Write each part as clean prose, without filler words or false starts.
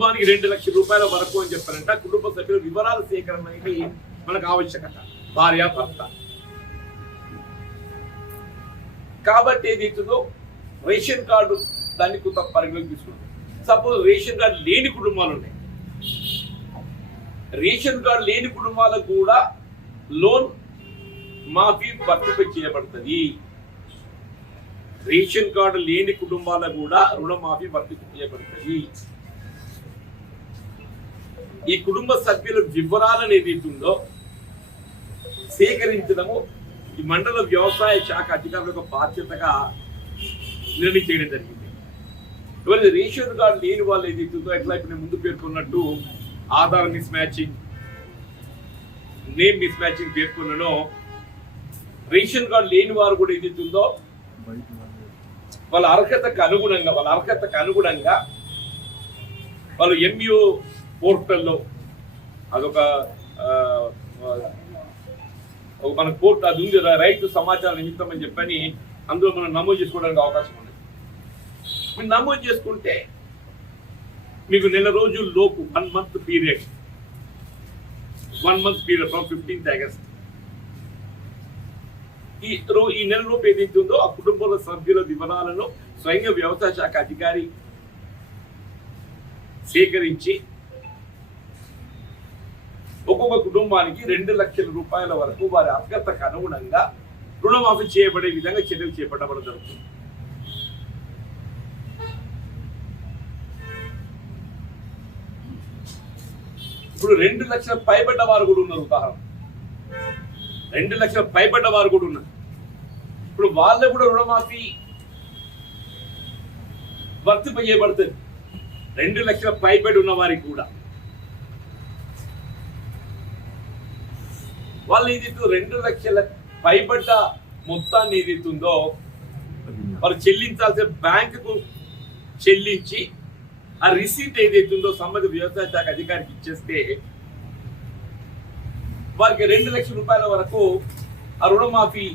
కుటుంబానికి 2 లక్షల రూపాయల వరకు అని చెప్పారంట. కుటుంబ సభ్యుల వివరాల సేకరణ అనేది మనకు ఆవశ్యకత, భార్య భర్త. కాబట్టి ఏదైతుందో రేషన్ కార్డు దాన్ని కొంత పరిగణలోకి తీసుకుంటాం. సపోజ్ రేషన్ కార్డు లేని కుటుంబాలు ఉన్నాయి. రేషన్ కార్డు లేని కుటుంబాలకు కూడా లోన్ మాఫీ వర్తింప చేయబడుతుంది. రేషన్ కార్డు లేని కుటుంబాలకు కూడా రుణమాఫీ వర్తింప చేయబడుతుంది. ఈ కుటుంబ సభ్యుల వివరాలను ఏదైతుందో సేకరించడము ఈ మండల వ్యవసాయ శాఖ అధికారుల యొక్క బాధ్యతగా నిర్ణయం చేయడం జరిగింది. ఎవరైతే రేషన్ కార్డు లేని వాళ్ళు ఏదైతుందో ఎట్లా ఇప్పుడు నేను ముందు పేర్కొన్నట్టు Aadhaar mismatching, name mismatching పేర్కొన్నలో రేషన్ కార్డు లేని వారు కూడా ఏదైతుందో వాళ్ళ అర్హతకు అనుగుణంగా వాళ్ళు ఎంఈఓ పోర్టల్లో అదొక మన కోర్టు అది ఉంది, రైతు సమాచార నిమిత్తం అని చెప్పని అందులో మనం నమోదు చేసుకోవడానికి అవకాశం ఉంది. మీరు నమోదు చేసుకుంటే మీకు నెల రోజుల లోపు 1 month period from 15th August ఈ నెల లోపు ఏదైతే ఉందో ఆ కుటుంబంలో సభ్యుల వివరాలను స్వయంగా వ్యవసాయ శాఖ అధికారి సేకరించి ఒక్కొక్క కుటుంబానికి 2 లక్షల రూపాయల వరకు వారి అర్హతకు అనుగుణంగా రుణమాఫీ చేయబడే విధంగా చర్యలు చేపట్టబడడం జరుగుతుంది. ఇప్పుడు 2 లక్షల పైబడ్డ వారు కూడా ఉన్నారు. ఉదాహరణ 2 లక్షల పైబడ్డ వారు కూడా ఉన్నారు. ఇప్పుడు వాళ్ళకు కూడా రుణమాఫీ వర్తింపజేయబడుతుంది. 2 లక్షల పైబడి ఉన్న వారికి కూడా వాళ్ళు ఏదైతే 2 లక్షల పైబడ్డ మొత్తాన్ని ఏదైతుందో వారు చెల్లించాల్సిన బ్యాంకుకు చెల్లించి ఆ రిసీట్ ఏదైతుందో సంబంధిత వ్యవసాయ శాఖ అధికారికి ఇచ్చేస్తే వారికి 2 లక్షల రూపాయల వరకు ఆ రుణమాఫీ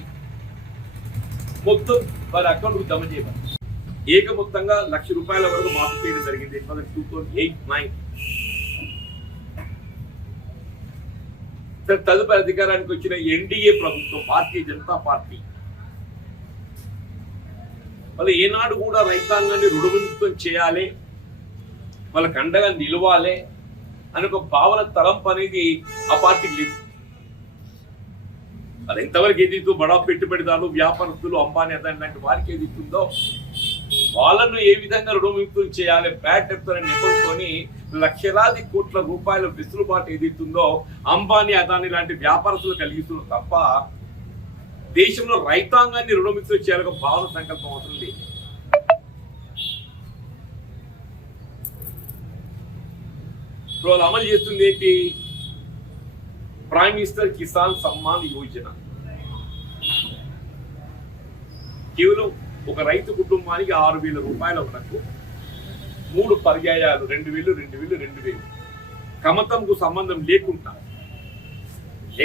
మొత్తం వారి అకౌంట్కు జమ చేయబడి ఏక మొత్తంగా 1 లక్ష రూపాయల వరకు మాఫీ చేయడం జరిగింది 2008-9. తదుపరి అధికారానికి వచ్చిన ఎన్డీఏ ప్రభుత్వం, భారతీయ జనతా పార్టీ, వాళ్ళు ఏనాడు కూడా రైతాంగాన్ని రుణవిముక్తం చేయాలి, వాళ్ళకి అండగా నిలవాలి అని ఒక భావన తలంపు అనేది ఆ పార్టీకి లేదు. అది ఎంతవరకు ఏదైతే బడా పెట్టుబడిదారులు, వ్యాపారస్తులు, అంబానీ అదాని వారికి ఏదైతుందో వాళ్ళను ఏ విధంగా రుణవిముక్తం చేయాలి, బ్యాడ్ డెప్త్ అనే నెపంతోని లక్షలాది కోట్ల రూపాయల వెసులుబాటు ఏదైతుందో అంబానీ అదాని లాంటి వ్యాపారస్తులు కలిగిస్తున్నారు తప్ప దేశంలో రైతాంగాన్ని రుణవిముక్తం చేయాలని భావన సంకల్పం అవసరం లేదు. ఇప్పుడు వాళ్ళు అమలు చేస్తుంది ఏంటి? Prime minister Kisan Samman Yojana. కేవలం ఒక రైతు కుటుంబానికి 6,000 రూపాయల వరకు 3 పర్యాయాలు 2,000, 2,000, 2,000 కమతంకు సంబంధం లేకుండా,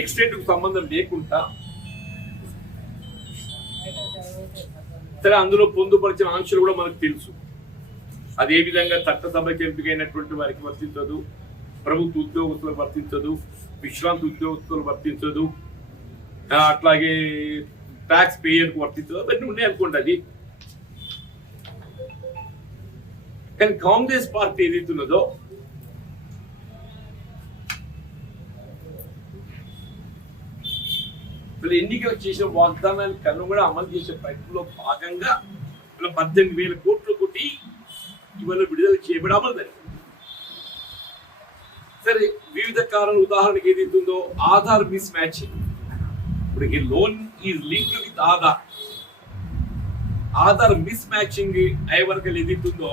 ఎక్స్టెంట్ కు సంబంధం లేకుండా సరే అందులో పొందుపరిచిన ఆంక్షలు కూడా మనకు తెలుసు. అదే విధంగా చట్టసభకి ఎంపికైనటువంటి వారికి వర్తించదు, ప్రభుత్వ ఉద్యోగస్తులకు వర్తించదు, విశ్రాంతి ఉద్యోగస్తులకు వర్తించదు, అట్లాగే ట్యాక్స్ పేయర్కు వర్తించదు, అవన్నీ ఉన్నాయి అనుకోండి. అది కానీ కాంగ్రెస్ పార్టీ ఏదైతున్నదో వీళ్ళు ఎన్నికలు చేసిన వాగ్దానాన్ని కన్నా కూడా అమలు చేసే ప్రయత్నంలో భాగంగా 18,000 కోట్లు కొట్టి ఇవాళ విడుదల చేయబడి అమలు జరిగింది. సరే, వివిధ కారణాలు, ఉదాహరణకి ఏదైతుందో ఆధార్ మిస్ మ్యాచింగ్. ఇప్పుడు ఈ loan is linked with Aadhaar miss matching అయ్యే వరకు ఏదైతుందో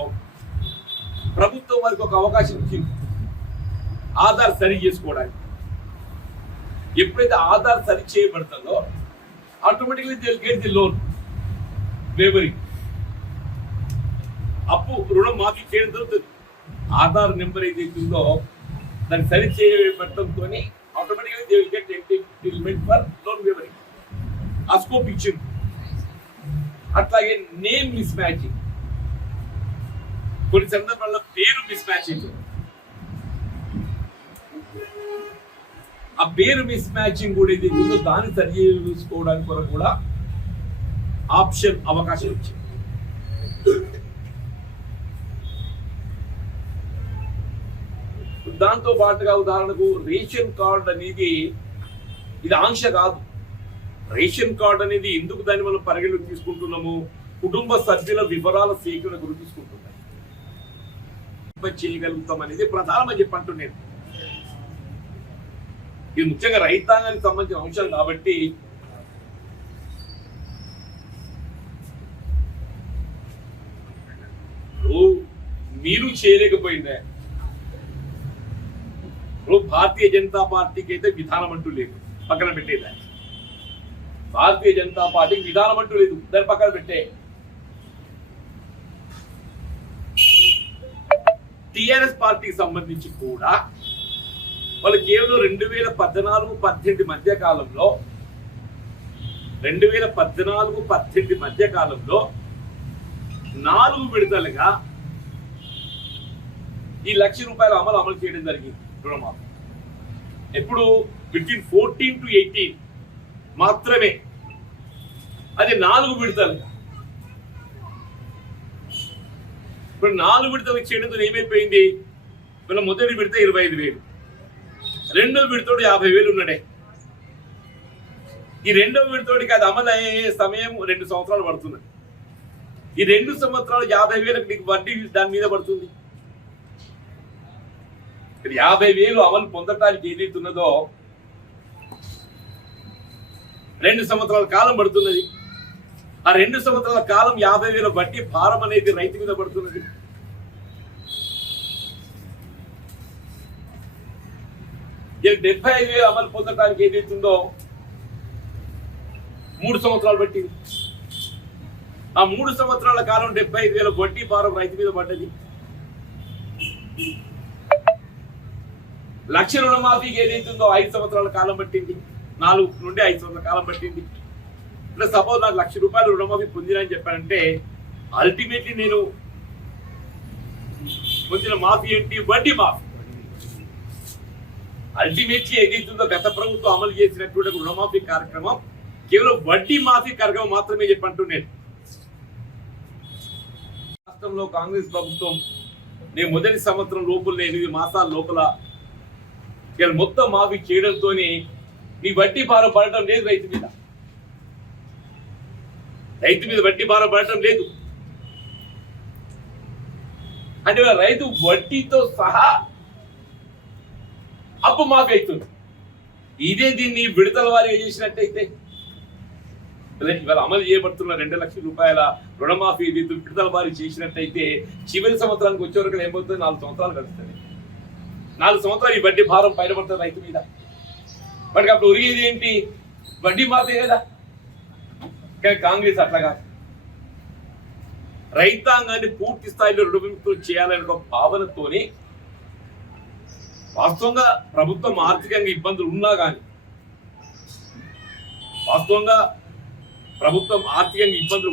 ప్రభుత్వం వారికి ఒక అవకాశం ఇచ్చింది ఆధార్ సరి చేసుకోవడానికి. ఎప్పుడైతే ఆధార్ సరి చేయబడుతుందో automatically they will get the loan wavering. అప్పు రుణం మాఫీ చేయడం జరుగుతుంది. ఆధార్ నెంబర్ ఏదైతుందో దాన్ని సరి చేయబడటంతో automatically they will get entitlement for loan waivering. ఆ స్కోప్ ఇచ్చింది. అట్లాగే నేమ్ మిస్ మ్యాచింగ్, కొన్ని సందర్భాల్లో పేరు మిస్ మ్యాచింగ్. ఆ పేరు మిస్ మ్యాచింగ్ కూడా ఏదైతే ఉందో దాన్ని సరి చేసుకోవడానికి కొరకు కూడా ఆప్షన్ అవకాశం ఇచ్చింది. దాంతో పాటుగా ఉదాహరణకు రేషన్ కార్డు అనేది ఇది ఆంక్ష కాదు. రేషన్ కార్డు అనేది ఎందుకు దాన్ని మనం పరిగణలోకి తీసుకుంటున్నాము? కుటుంబ సభ్యుల వివరాల సేకరణ గురించి తీసుకుంటున్నాం, చేయగలుగుతాం అనేది ప్రధానమని చెప్పంటున్నాను. ఇది ముఖ్యంగా రైతాంగానికి సంబంధించిన అంశం కాబట్టి మీరు చేయలేకపోయిందే. భారతీయ జనతా పార్టీకి అయితే విధానం అంటూ లేదు, పక్కన పెట్టేదాన్ని. భారతీయ జనతా పార్టీకి విధానం అంటూ లేదు, దాన్ని పక్కన పెట్టే. టిఆర్ఎస్ పార్టీకి సంబంధించి కూడా వాళ్ళు కేవలం 2014-18 మధ్య కాలంలో 4 విడతలుగా ఈ ₹1,00,000 అమలు చేయడం జరిగింది. రుణమాఫీ ఎప్పుడు బిట్వీన్ 14 to 18 మాత్రమే, అది 4 విడతలుగా. ఇప్పుడు 4 విడతలు చేయడంతో ఏమైపోయింది? వీళ్ళ మొదటి విడత 25,000, రెండో విడతోడు 50,000 ఉన్నాడే. ఈ రెండో విడతోడికి అది అమలు అయ్యే సమయం 2 సంవత్సరాలు పడుతుంది. ఈ 2 సంవత్సరాలు 50,000 నీకు వడ్డీ దాని మీద పడుతుంది. 50,000 అమలు పొందటానికి ఏదైతున్నదో 2 సంవత్సరాల కాలం పడుతున్నది. ఆ 2 సంవత్సరాల కాలం 50,000 వడ్డీ భారం అనేది రైతు మీద పడుతున్నది. ఇది 75,000 అమలు పొందటానికి ఏదైతుందో 3 సంవత్సరాలు పట్టింది. ఆ 3 సంవత్సరాల కాలం 75,000 వడ్డీ భారం రైతు మీద పడ్డది. ₹1,00,000 రుణమాఫీకి ఏదైతుందో 5 సంవత్సరాల కాలం పట్టింది, 4 నుండి 5 సంవత్సరాల కాలం పట్టింది. అంటే సపోజ్ నాకు ₹1,00,000 రుణమాఫీ పొందినని చెప్పానంటే అల్టిమేట్లీ నేను పొందిన మాఫీ ఏంటి? వడ్డీ మాఫీ. అల్టిమేట్లీ ఏదైతుందో గత ప్రభుత్వం అమలు చేసినటువంటి రుణమాఫీ కార్యక్రమం కేవలం వడ్డీ మాఫీ కార్యక్రమం మాత్రమే చెప్పంటున్నాను. రాష్ట్రంలో కాంగ్రెస్ ప్రభుత్వం నేను మొదటి సంవత్సరం లోపల 8 మాసాల లోపల మొత్తం మాఫీ చేయడంతో నీ వడ్డీ భారం పడటం లేదు రైతు మీద. వడ్డీ భారం పడటం లేదు అంటే రైతు వడ్డీతో సహా అప్పు మాఫీ అవుతుంది. ఇదే దీన్ని విడతల వారీగా చేసినట్టయితే ఇవాళ అమలు చేయబడుతున్న ₹2,00,000 రుణమాఫీ విడతల వారీ చేసినట్టయితే చివరి సంవత్సరానికి వచ్చే వరకు ఏమవుతుంది? 4 సంవత్సరాలు గడుస్తుంది. 4 సంవత్సరాలు ఈ వడ్డీ భారం పైన పడుతుంది రైతు మీద. వాటికి అప్పుడు ఒరిగేది ఏంటి? వడ్డీ మాఫీ కదా. కానీ కాంగ్రెస్ అట్లా కాదు, రైతాంగాన్ని పూర్తి స్థాయిలో రుణవిముక్తులు చేయాలనే ఒక భావనతోని వాస్తవంగా ప్రభుత్వం ఆర్థికంగా ఇబ్బందులు ఉన్నా కానీ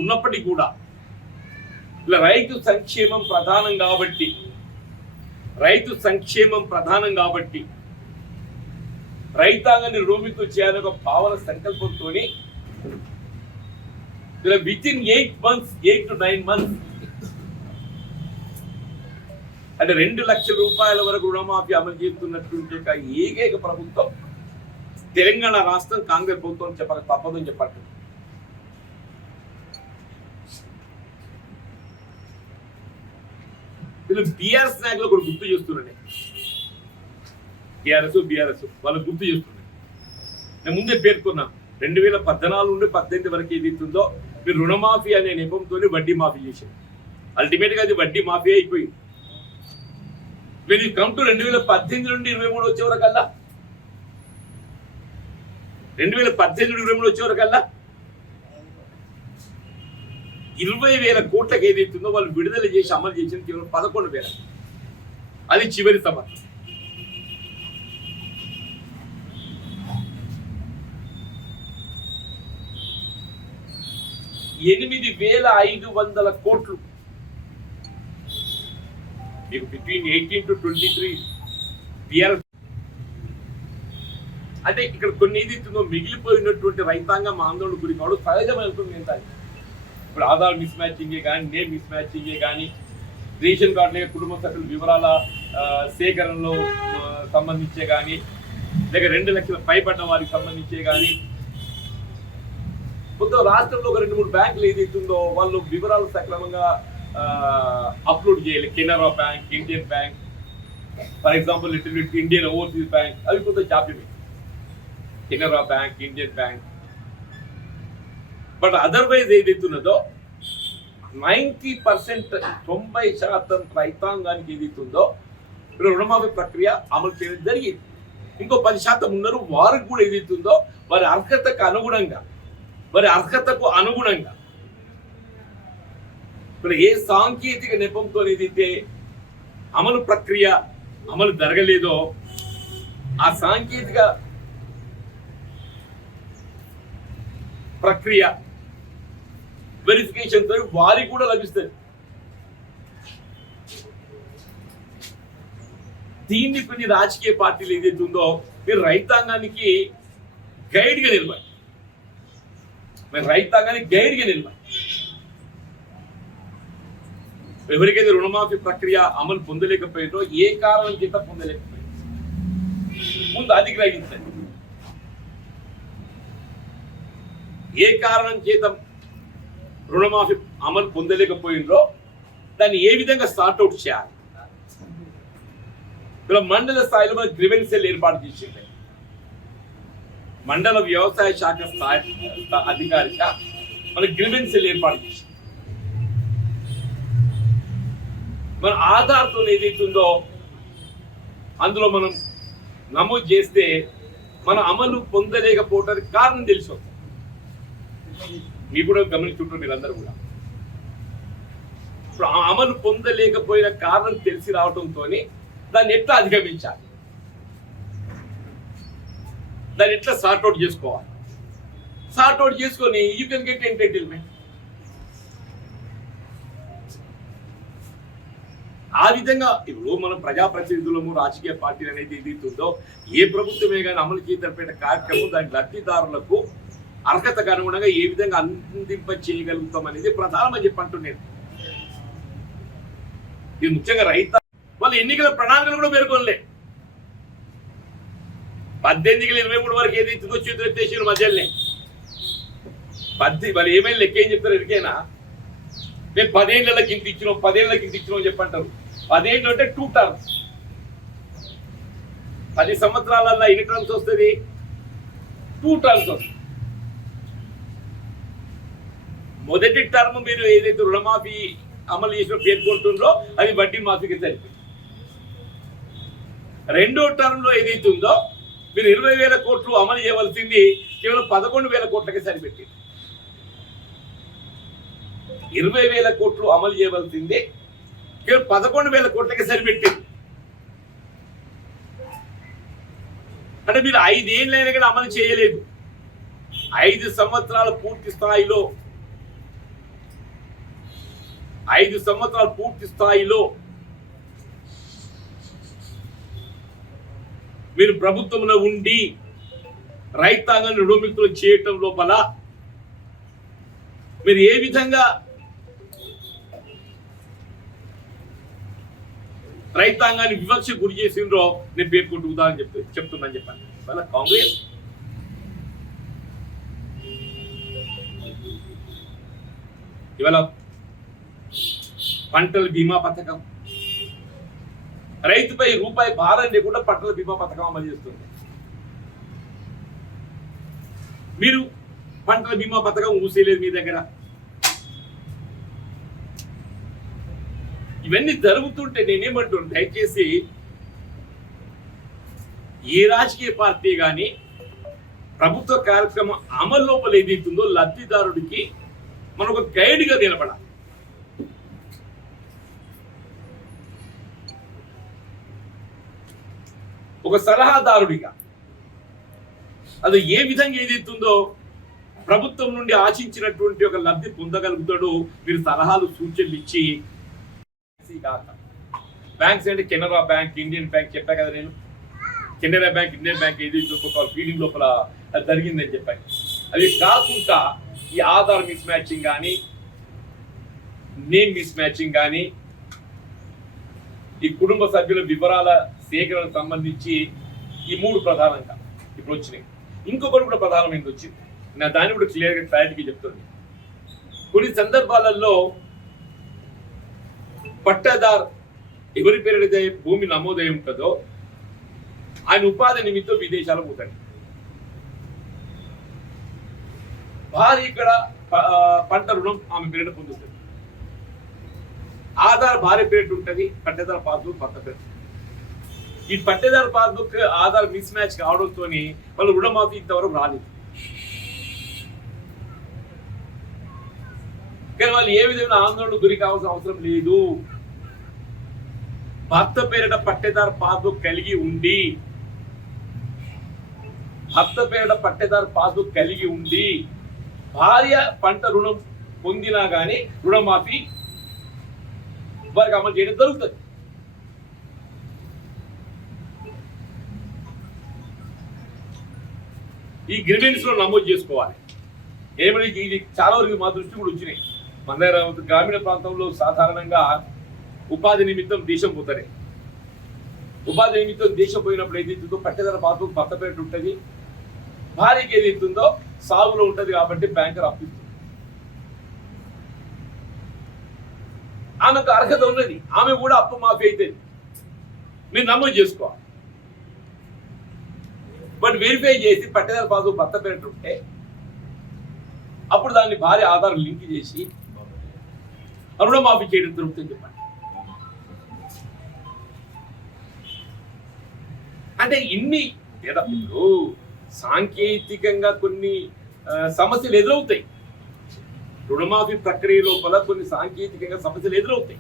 ఉన్నప్పటికీ కూడా ఇలా రైతు సంక్షేమం ప్రధానం కాబట్టి రైతాంగాన్ని రుణవిముక్తులు చేయాలనే ఒక భావన సంకల్పంతో ఇలా వితిన్ 8 to 9 months అంటే ₹2,00,000 వరకు రుణమాఫీ అమలు చేస్తున్నటువంటి ఏకైక ప్రభుత్వం తెలంగాణ రాష్ట్రం కాంగ్రెస్ ప్రభుత్వం చెప్పక తప్పదని చెప్పట్టు. వీళ్ళు బీఆర్ఎస్ నాయకులు కూడా గుర్తు చేస్తున్నాయి. బీఆర్ఎస్ వాళ్ళు గుర్తు చేస్తున్నాయి. నేను ముందే పేర్కొన్నా 2014 నుండి 18 వరకు ఏదైతుందో మీరు రుణమాఫీ అనే నెపంతో వడ్డీ మాఫీ చేశారు. అల్టిమేట్ గా అది వడ్డీ మాఫీ అయిపోయింది. మీరు కమ్ టు 2018 నుండి 23 వచ్చే వరకల్లా 20,000 కోట్లకు ఏదైతుందో వాళ్ళు విడుదల చేసి అమలు చేసింది కేవలం 11,000. అది చివరి సంవత్సరం. ₹8,500 కోట్లు మీకు బిట్వీన్ 18 to 23 బీఆర్ఎస్ అంటే ఇక్కడ కొన్ని ఏదైతుందో మిగిలిపోయినటువంటి రైతాంగం ఆందోళన గురి కావడం సహజమైనటువంటి ఎంత. ఇప్పుడు ఆధార్ మిస్ మ్యాచింగే కానీ, నేమ్ మిస్ మ్యాచింగే కానీ, రేషన్ కార్డులే కుటుంబ సభ్యుల వివరాల సేకరణలో సంబంధించే కానీ, లేక 2 లక్షల పైబడ్డ వారికి సంబంధించే కానీ, మొత్తం రాష్ట్రంలో ఒక 2-3 బ్యాంకులు ఏదైతుందో వాళ్ళు వివరాలు సక్రమంగా అప్లోడ్ చేయాలి. Canara bank, Indian bank, for example Indian overseas bank, అవి కొంత జాప్యమే. Canara bank, Indian bank. But otherwise ఏదైతున్నదో 90% 90% రైతాంగానికి ఏదైతుందో రుణమాఫీ ప్రక్రియ అమలు చేయడం జరిగింది. ఇంకో 10% ఉన్నారు, వారికి కూడా ఏదైతుందో వారి అర్హతకు అనుగుణంగా ఇప్పుడు ఏ సాంకేతిక నెపంతో ఏదైతే అమలు ప్రక్రియ అమలు జరగలేదో ఆ సాంకేతిక ప్రక్రియ వెరిఫికేషన్ తో వారికి కూడా లభిస్తుంది. దీన్ని కొన్ని రాజకీయ పార్టీలు ఏదైతే ఉందో మీరు రైతాంగానికి గైడ్గా నిలబడి, ఎవరికైతే రుణమాఫీ ప్రక్రియ అమలు పొందలేకపోయిందో, ఏ కారణం చేత పొందలేకపోయిందో ముందు అది గ్రహించండి. ఏ కారణం చేత రుణమాఫీ అమలు పొందలేకపోయిందో దాన్ని ఏ విధంగా సార్ట్అవుట్ చేయాలి. ఇలా మండల స్థాయిలో మన గ్రీవెన్స్ సెల్ ఏర్పాటు చేసింది. మండల వ్యవసాయ శాఖ స్థాయి అధికారిగా మన గ్రీవెన్స్ సెల్ ఏర్పాటు చేసింది. మన ఆధార్తో ఏదైతుందో అందులో మనం నమోదు చేస్తే మన అమలు పొందలేకపోవడానికి కారణం తెలుసు. మీరు కూడా గమనించుంటారు మీరందరూ కూడా. ఇప్పుడు అమలు పొందలేకపోయిన కారణం తెలిసి రావడంతో దాన్ని ఎట్లా అధిగమించాలి, దాన్ని ఎట్లా సార్ట్అవుట్ చేసుకోవాలి. సార్ట్అవుట్ చేసుకొని యూ కెన్ గెట్ ఎంటైటిల్మెంట్. ఆ విధంగా ఇప్పుడు మనం ప్రజాప్రతినిధులము, రాజకీయ పార్టీలు అనేది ఏదైతుందో ఏ ప్రభుత్వమే కానీ అమలు చేయబడిన కార్యక్రమం దాని లబ్ధిదారులకు అర్హతకు అనుగుణంగా ఏ విధంగా అందింప చేయగలుగుతాం అనేది ప్రధానమని చెప్పి అంటున్నాను. ఇది ముఖ్యంగా వాళ్ళు ఎన్నికల ప్రణాళికలు కూడా పేర్కొనలే. 18-23 వరకు ఏదైతుందో చేతులు ఎత్తేసారు మధ్యలోనే. వాళ్ళు ఏమైనా లెక్క ఏం చెప్తారు ఎరికైనా, మేము 10 ఏళ్ళకి ఇంత ఇచ్చినాం, 10 ఏళ్ళకి ఇంత ఇచ్చినాం అని చెప్పంటారు. 10 ఏళ్ళు అంటే 2 టర్మ్స్. 10 సంవత్సరాలల్లో ఎన్ని టర్మ్స్ వస్తుంది? 2 టర్మ్స్ వస్తుంది. మొదటి టర్మ్ మీరు ఏదైతే రుణమాఫీ అమలు చేసిన పేర్కొంటుందో అది వడ్డీ మాఫీకి సరిపోయింది. రెండో టర్మ్ లో ఏదైతే ఉందో మీరు 20,000 కోట్లు అమలు చేయవలసింది కేవలం 11,000 కోట్లకి సరిపెట్టింది. 20,000 కోట్లు అమలు చేయవలసింది కేవలం 11,000 కోట్లకి సరిపెట్టింది. అంటే మీరు 5 ఏళ్ళైనా కూడా అమలు చేయలేదు. 5 సంవత్సరాల పూర్తి స్థాయిలో మీరు ప్రభుత్వంలో ఉండి రైతాంగాన్ని రుణముక్తులు చేయటం లోపల మీరు ఏ విధంగా రైతాంగాన్ని వివక్ష గురి చేసిండ్రో నేను పేర్కొంటూ ఉదాహరణ చెప్తున్నాను చెప్పాను. వాళ్ళ కాంగ్రెస్ ఇవాళ పంటల బీమా పథకం, రైతుపై రూపాయి భారం లేకుండా పంటల బీమా పథకం అమలు చేస్తుంది. మీరు పంటల బీమా పథకం ఊసేయలేదు మీ దగ్గర. ఇవన్నీ జరుగుతుంటే నేనేమంటున్నాను, దయచేసి ఏ రాజకీయ పార్టీ కానీ ప్రభుత్వ కార్యక్రమం అమలు లోపల ఏదైతుందో లబ్ధిదారుడికి మనం ఒక గైడ్గా నిలబడాలి. ఒక సలహాదారుడిగా అది ఏ విధంగా ఏదైతుందో ప్రభుత్వం నుండి ఆశించినటువంటి ఒక లబ్ధి పొందగలుగుతాడు. మీరు సలహాలు సూచనలు ఇచ్చి బ్యాంక్స్ అంటే కెనరా బ్యాంక్, ఇండియన్ బ్యాంక్ చెప్పా కదా నేను. కెనరా బ్యాంక్, ఇండియన్ బ్యాంక్ ఏదైతే ఒక ఫీడింగ్ లోపల జరిగిందని చెప్పాను. అవి కాకుండా ఈ ఆధార్ మిస్ మ్యాచింగ్ కానీ, నేమ్ మిస్ మ్యాచింగ్ కానీ, ఈ కుటుంబ సభ్యుల వివరాల సేకరణకు సంబంధించి ఈ 3 ప్రధానంగా ఇప్పుడు వచ్చినాయి. ఇంకొకటి కూడా ప్రధానమైనది వచ్చింది. నా దాన్ని కూడా క్లియర్గా క్లారిటీగా చెప్తుంది. కొన్ని సందర్భాలలో పట్టాదార్ ఎవరి పేరుడైతే భూమి నమోదై ఉంటుందో ఆయన ఉపాధి నిమిత్తం విదేశాలకు పోతాడు. భార్య ఇక్కడ పంట రుణం ఆమె పేరిట పొందుతుంది. ఆధార్ భార్య పేరిట ఉంటుంది, పట్టేదారు పాస్బుక్ భర్త పేరు. ఈ పట్టేదారు పాస్బుక్ ఆధార్ మిస్ మ్యాచ్ కావడంతో వాళ్ళు రుణమాఫీ ఇంతవరకు రాలేదు. కానీ వాళ్ళు ఏ విధమైన ఆందోళనకు గురి కావాల్సిన అవసరం లేదు. భర్త పేరిట పట్టేదారు పాస్బుక్ కలిగి ఉండి, భార్య పంట రుణం పొందినా కానీ రుణమాఫీ వారికి అమలు చేయడం జరుగుతుంది. ఈ గ్రీవెన్స్ లో నమోదు చేసుకోవాలి. ఏమని ఇది చాలా వరకు మా దృష్టి కూడా వచ్చినాయి. మన దగ్గర గ్రామీణ ప్రాంతంలో సాధారణంగా ఉపాధి నిమిత్తం దేశం పోతారే. ఉపాధి నిమిత్తం దేశం పోయినప్పుడు ఏదైతుందో పట్టేదారు పాస్బుక్ భర్త పేరు ఉంటుంది, భార్యకి ఏదైతుందో సాగులో ఉంటుంది కాబట్టి బ్యాంకర్ అప్పిస్తుంది. ఆమెకు అర్హత ఉన్నది, ఆమె కూడా అప్పు మాఫీ అవుతుంది, మీరు నమోదు చేసుకోవాలి. బట్ వెరిఫై చేసి పట్టేదారు పాస్బుక్ భర్త పేరు ఉంటే అప్పుడు దాన్ని భార్య ఆధార్ లింక్ చేసి రుణమాఫీ చేయడం దొరుకుతుంది చెప్పండి. అంటే ఇన్ని ఇప్పుడు సాంకేతికంగా కొన్ని సమస్యలు ఎదురవుతాయి. రుణమాఫీ ప్రక్రియ లోపల కొన్ని సాంకేతికంగా సమస్యలు ఎదురవుతాయి.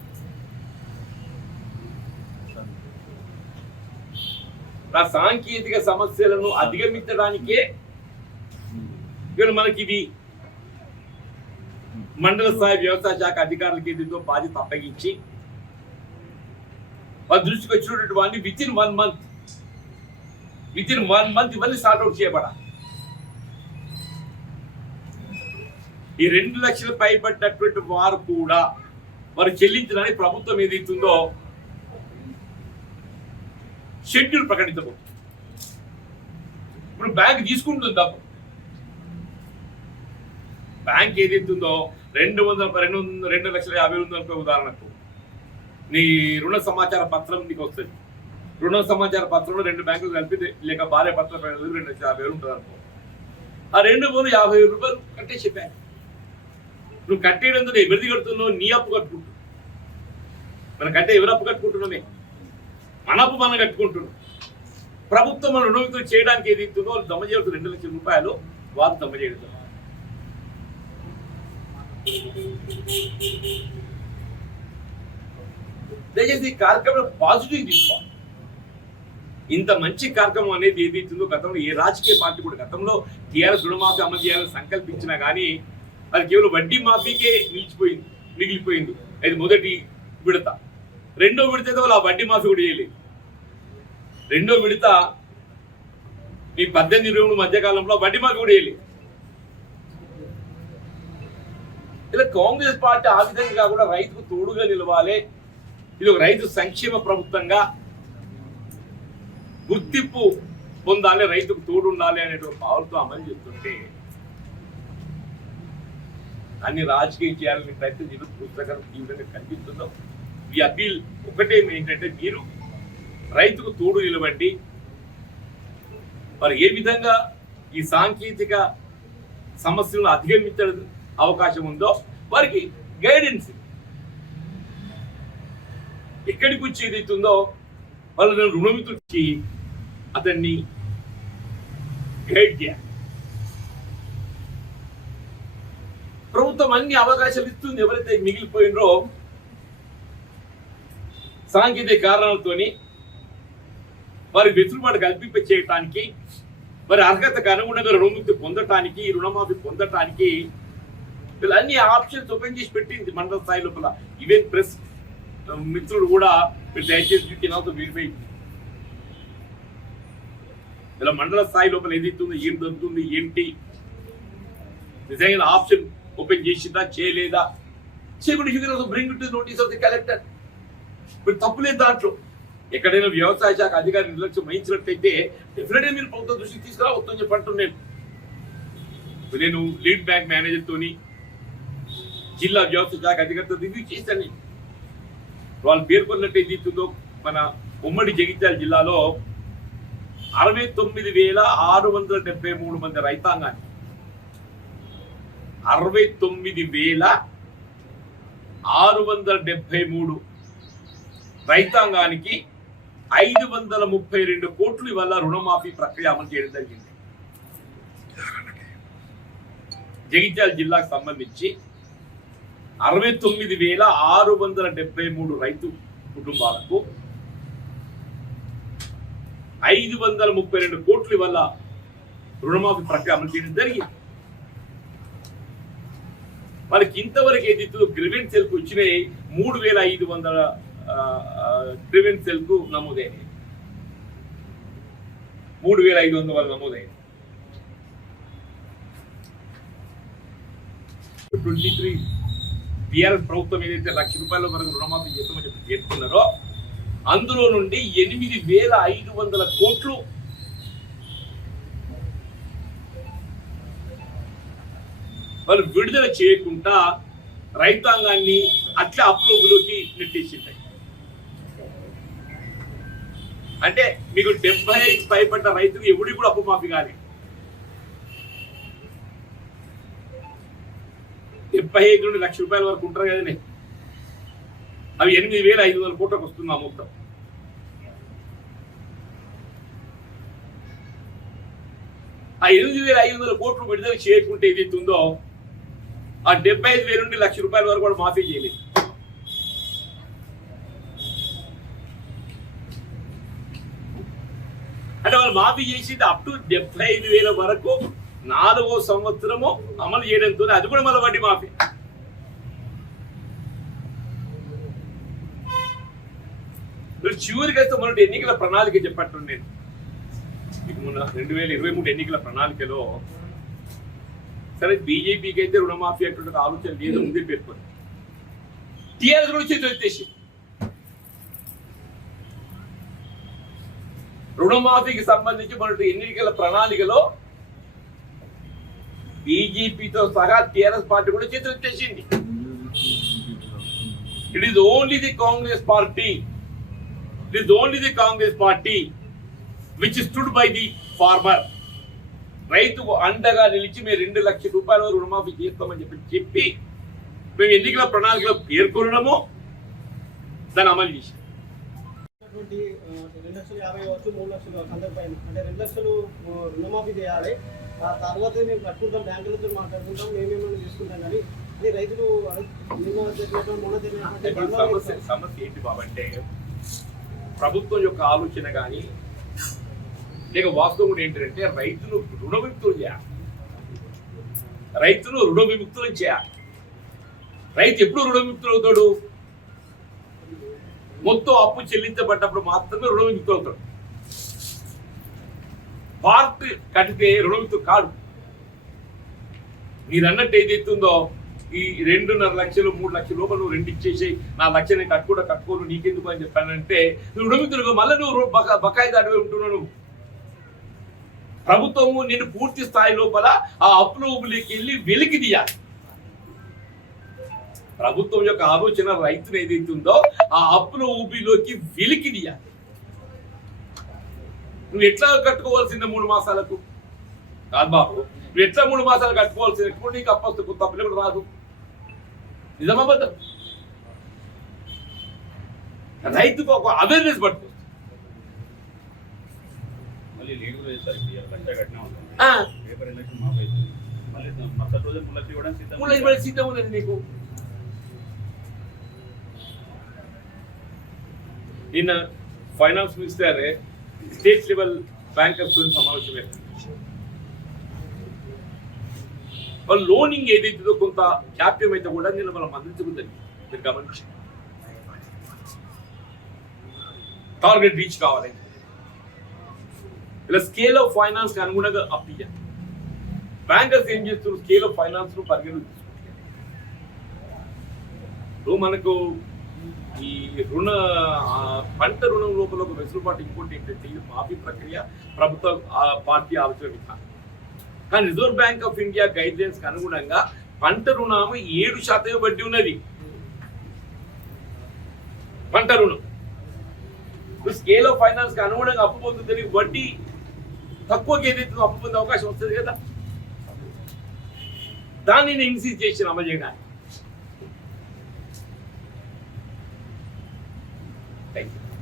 ఆ సాంకేతిక సమస్యలను అధిగమించడానికే మనకి ఇది మండల స్థాయి వ్యవసాయ శాఖ అధికారులకి ఏదైతే బాధ్యత అప్పగించి వాళ్ళ దృష్టికి వచ్చినటువంటి వాడిని విత్ ఇన్ వన్ మంత్ ఇవన్నీ సార్ట్అవుట్ చేయబడాలి. ఈ 2 లక్షలు పైబడ్డటువంటి వారు కూడా వారు చెల్లించడానికి ప్రభుత్వం ఏదైతుందో షెడ్యూల్ ప్రకటించబోతుంది. ఇప్పుడు బ్యాంక్ తీసుకుంటుంది తప్ప బ్యాంక్ ఏదైతుందో 2,50,000 ఉదాహరణకు నీ రుణ సమాచార పత్రం నీకు వస్తుంది. రుణ సమాచార పత్రంలో 2 బ్యాంకులు కలిపి లేక భార్య పత్రం 2,50,000 ఉంటుంది అనుకో. ఆ 2,50,000 రూపాయలు కట్టేసి బ్యాంక్ నువ్వు కట్టేయడంతో ఎవరిది కడుతున్నావు? నీ అప్పు కట్టుకుంటున్నావు. మన కట్టే ఎవరు అప్పు కట్టుకుంటున్నామే? మన అప్పు మనం కట్టుకుంటున్నాం. ప్రభుత్వం మన రుణవితులు చేయడానికి ఏది ఇస్తుందో వాళ్ళు జమ చేయడం 2 లక్షల రూపాయలు వారు జమ చేయడం. దయచేసి ఈ కార్యక్రమం పాజిటివ్ తీసుకోవాలి. ఇంత మంచి కార్యక్రమం అనేది ఏది ఇస్తుందో గతంలో ఏ రాజకీయ పార్టీ కూడా గతంలో టీఆర్ఎస్ రుణమాఫీ అమలు చేయాలని సంకల్పించినా కానీ అది కేవలం వడ్డీ మాఫీకే మిగిలిపోయింది. అది మొదటి విడత. రెండో విడత వాళ్ళు ఆ వడ్డీ మాఫీ కూడా చేయలేదు. రెండో విడత ఈ 18-23 మధ్యకాలంలో వడ్డీ మాఫీ కూడా చేయలేదు. ఇలా కాంగ్రెస్ పార్టీ ఆ విధంగా కూడా రైతుకు తోడుగా నిలవాలి, ఇది ఒక రైతు సంక్షేమ ప్రభుత్వంగా గుర్తింపు పొందాలి, రైతుకు తోడు ఉండాలి అనేటువంటి భావంతో అమలు చేస్తుంటే అన్ని రాజకీయం చేయాలని ప్రయత్నం చేయడం పుస్తకం ఈ విధంగా కనిపిస్తుందో ఈ అప్పీల్ ఒకటే ఏంటంటే మీరు రైతుకు తోడు నిలబడి మరి ఏ విధంగా ఈ సాంకేతిక సమస్యలను అధిగమించడం అవకాశం ఉందో వారికి గైడెన్స్ ఎక్కడికి వచ్చి ఏదైతుందో వాళ్ళని రుణమితుడికి అతన్ని గైడ్ చేయాలి. ప్రభుత్వం అన్ని అవకాశాలు ఇస్తుంది. ఎవరైతే మిగిలిపోయినరో సాంకేతిక కారణాలతోని వారి వెసులుబాటు కల్పింప చేయటానికి వారి అర్హతకు అనుగుణంగా రుణముక్తి పొందటానికి రుణమాఫీ పొందటానికి వీళ్ళు అన్ని ఆప్షన్స్ ఓపెన్ చేసి పెట్టింది మండల స్థాయి లోపల. ఈవెన్ ప్రెస్ మిత్రులు కూడా దయచేసి వెరిఫై ఇలా మండల స్థాయి లోపల ఏదైతుందో ఏం దొరుకుతుంది ఏంటి, నిజంగా ఆప్షన్ ఓపెన్ చేసిందా చేయలేదా, చేయకుండా bring to notice of the collector. మీరు తప్పులేదు దాంట్లో. ఎక్కడైనా వ్యవసాయ శాఖ అధికారి నిర్లక్ష్యం వహించినట్లయితే డెఫినెట్గా మీరు ప్రభుత్వం దృష్టికి తీసుకురావద్దని చెప్పంటున్నాను. నేను లీడ్ బ్యాంక్ మేనేజర్ తోని జిల్లా వ్యవసాయ శాఖ అధికారితో రివ్యూ చేశాను. వాళ్ళు పేర్కొన్నట్టు ఏదైతుందో మన ఉమ్మడి జగిత్యాల జిల్లాలో 69,673 మంది రైతాంగాన్ని 69,673 రైతాంగానికి 532 కోట్లు ఇవాళ రుణమాఫీ ప్రక్రియ అమలు చేయడం జరిగింది. జగిత్యాల జిల్లాకు సంబంధించి 69,673 రైతు కుటుంబాలకు 532 కోట్లు ఇవాళ రుణమాఫీ ప్రక్రియ అమలు చేయడం జరిగింది. వాళ్ళకి ఇంతవరకు ఏదైతే గ్రీవెన్స్ సెల్ కు వచ్చినాయి 3,500 గ్రీవెన్స్ సెల్ కు నమోదైనవి. 3,500 నమోదైనవి. 23 టీఆర్ఎస్ ప్రభుత్వం ఏదైతే ₹1,00,000 వరకు రుణమాఫీ చేస్తామని చెప్పి చెప్తున్నారో అందులో నుండి 8,500 కోట్లు వాళ్ళు విడుదల చేయకుండా రైతాంగాన్ని అట్లా అప్లోగులోకి నెట్టేసింది. అంటే మీకు 75 పైపడ్డ రైతులు ఎవడి కూడా అప్పు మాఫీ కాదు. 75 నుండి ₹1,00,000 వరకు ఉంటారు కదండి, అవి 8,500 కోట్లకు వస్తుంది ఆ మొత్తం. ఆ 8,500 కోట్లు విడుదల చేయకుంటే ఏదైతే ఉందో ఆ 75,000 నుండి ₹1,00,000 వరకు కూడా మాఫీ చేయలేదు. అంటే వాళ్ళు మాఫీ చేసింది అప్ టు 75,000 వరకు 4వ సంవత్సరము అమలు చేయడంతో అది కూడా మళ్ళీ వడ్డీ మాఫీ. చివరికి అయితే మొన్నటి ఎన్నికల ప్రణాళిక చెప్పట్టు నేను మొన్న 2023 ఎన్నికల ప్రణాళికలో సరే బీజేపీకి అయితే రుణమాఫీ అటువంటి ఆలోచన లేదు, ముందే పేర్కొంది. టీఆర్ఎస్ కూడా చేతులు ఎత్తేసి రుణమాఫీకి సంబంధించి మొన్నటి ఎన్నికల ప్రణాళికలో బీజేపీతో సహా టీఆర్ఎస్ పార్టీ కూడా చేతులు ఎత్తేసింది. It is only the Congress party, it is only the Congress party which stood by the farmer. రైతుకు అండగా నిలిచి మేము ₹2,00,000 రుణమాఫీ చేస్తామని చెప్పి మేము ఎన్నికల ప్రణాళికలో పేర్కొనడము దాన్ని అమలు చేశాం. 2,50,000 కావచ్చు 3,00,000 అందరిపైన అంటే 2,00,000 రుణమాఫీ చేయాలి. ఆ తర్వాత మేము కట్టుకుంటాం, బ్యాంకులతో మాట్లాడుకుంటాం, మేమేమైనా తీసుకుంటాం. కానీ అది రైతులు సమస్య ఏంటి బాబంటే ప్రభుత్వం యొక్క ఆలోచన కానీ లేక వాస్తవం కూడా ఏంటంటే రైతులు రుణ విముక్తులు చేయాలి. రైతులు రుణ విముక్తులు చేయాలి. రైతు ఎప్పుడు రుణ విముక్తులు అవుతాడు? మొత్తం అప్పు చెల్లించబడ్డప్పుడు మాత్రమే రుణ విముక్తులు అవుతాడు. పార్ట్ కట్టితే రుణ విముక్తులు కాడు. మీరు అన్నట్టు ఏదైతుందో ఈ 2.5 లక్షలు 3 లక్షల లోపల నువ్వు 2 ఇచ్చేసి నా లక్ష నేను కట్టుకోను నీకెందుకు అని చెప్పానంటే నువ్వు రుణమిత్రులుగా మళ్ళీ నువ్వు బకాయిదాడివే ఉంటున్నావు. నువ్వు ప్రభుత్వము నిన్ను పూర్తి స్థాయి లోపల ఆ అప్పుల ఊబిలోకి వెళ్ళి వెలికి తీయాలి. ప్రభుత్వం యొక్క ఆలోచన రైతును ఏదైతుందో ఆ అప్పుల ఊబిలోకి వెలికి తీయాలి. నువ్వు ఎట్లా కట్టుకోవాల్సిందే 3 మాసాలకు కాదు బాబు, నువ్వు ఎట్లా 3 మాసాలు కట్టుకోవాల్సింది ఎప్పుడు నీకు అప్పొస్తే కొత్త అప్పులు కూడా రాదు. నిజమబద్ధం. రైతుకు ఒక అవేర్నెస్ పట్టుకో. సిద్ధం ఉన్నది నీకు. నిన్న finance minister state level bankers సమావేశం వాళ్ళు లోనింగ్ ఏదైతుందో కొంత జాప్యం అయితే కూడా నేను మనం అందించుకుందని మీరు గమనించి టార్గెట్ రీచ్ కావాలి. ఇలా స్కేల్ ఆఫ్ ఫైనాన్స్ కి అనుగుణంగా అప్పు ఇవ్వాలి. బ్యాంకర్స్ ఏం చేస్తున్నారు, స్కేల్ ఆఫ్ ఫైనాన్స్ ను పరిగణలోకి తీసుకుంటారు. ఇప్పుడు మనకు ఈ పంట రుణం లోపల ఒక వెసులుబాటు ఇంకోటి ఏంటంటే ఇది మాఫీ ప్రక్రియ ప్రభుత్వ పార్టీ ఆలోచన విధానం. కానీ reserve bank of India guide lines కి అనుగుణంగా పంట రుణము 7% వడ్డీ ఉన్నది. పంట రుణం స్కేల్ ఆఫ్ ఫైనాన్స్ కి అనుగుణంగా అప్పు పొందుతుంది, వడ్డీ తక్కువకి ఏదైతే అప్పు పొందే అవకాశం వస్తుంది కదా, దాన్ని నేను ఇన్సిస్ట్ చేసిన అమలు చేయడానికి. Thank you.